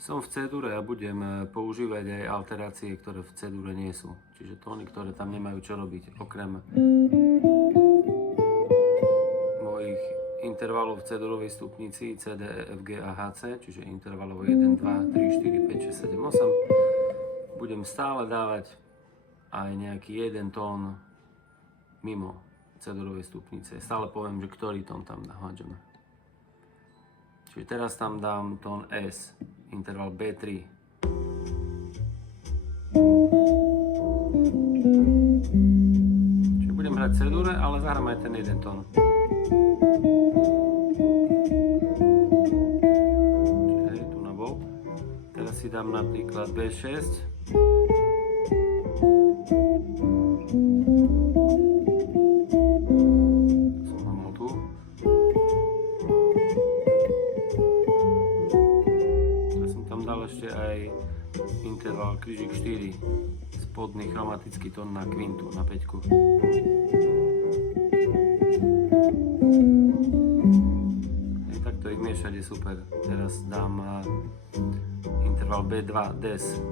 Som v C-dure a budem používať aj alterácie, ktoré v C-dure nie sú. Čiže tóny, ktoré tam nemajú čo robiť, okrem mojich intervalov v C-durovej stupnici C, D, E, F, G a H, C, čiže intervalovo 1, 2, 3, 4, 5, 6, 7, 8. Budem stále dávať aj nejaký jeden tón mimo C-durovej stupnice. Stále poviem, že ktorý tón tam hádžeme. Čiže teraz tam dám tón S, interval B3. Čiže budem hrať C-dure, ale zahrám aj ten jeden tón. Čiže hej, tu na bok. Teraz si dám napríklad B6. Ešte aj interval krížik 4, spodný chromatický tón na kvintu, na 5. Takto ich miešať je super. Teraz dám interval B2, Des.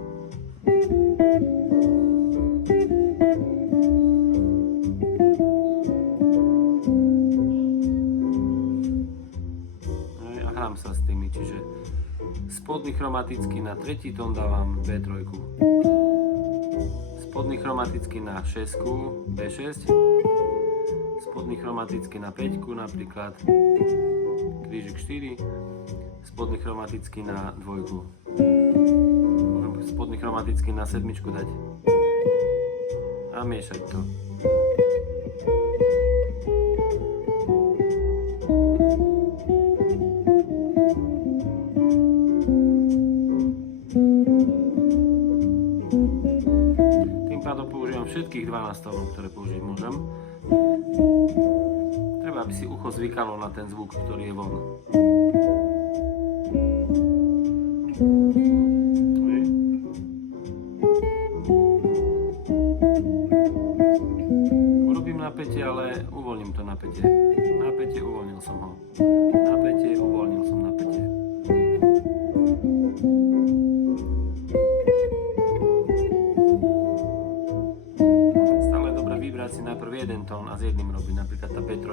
A hrám sa s tými, čiže spodný chromatický na tretí tón dávam B3. Spodný chromatický na 6, B6. Spodný chromatický na 5, napríklad krížik 4. Spodný chromatický na 2. Môžem spodný chromatický na 7 dať. A miešať to. Používam všetkých 12 tónov, ktoré použiť môžem. Treba, aby si ucho zvykalo na ten zvuk, ktorý je von. Urobím napätie, ale uvoľním to napätie. Napätie, uvoľnil som ho. Napätie, uvoľnil som napätie. Si najprv jeden tón a s jedným robiť, napríklad tá B3.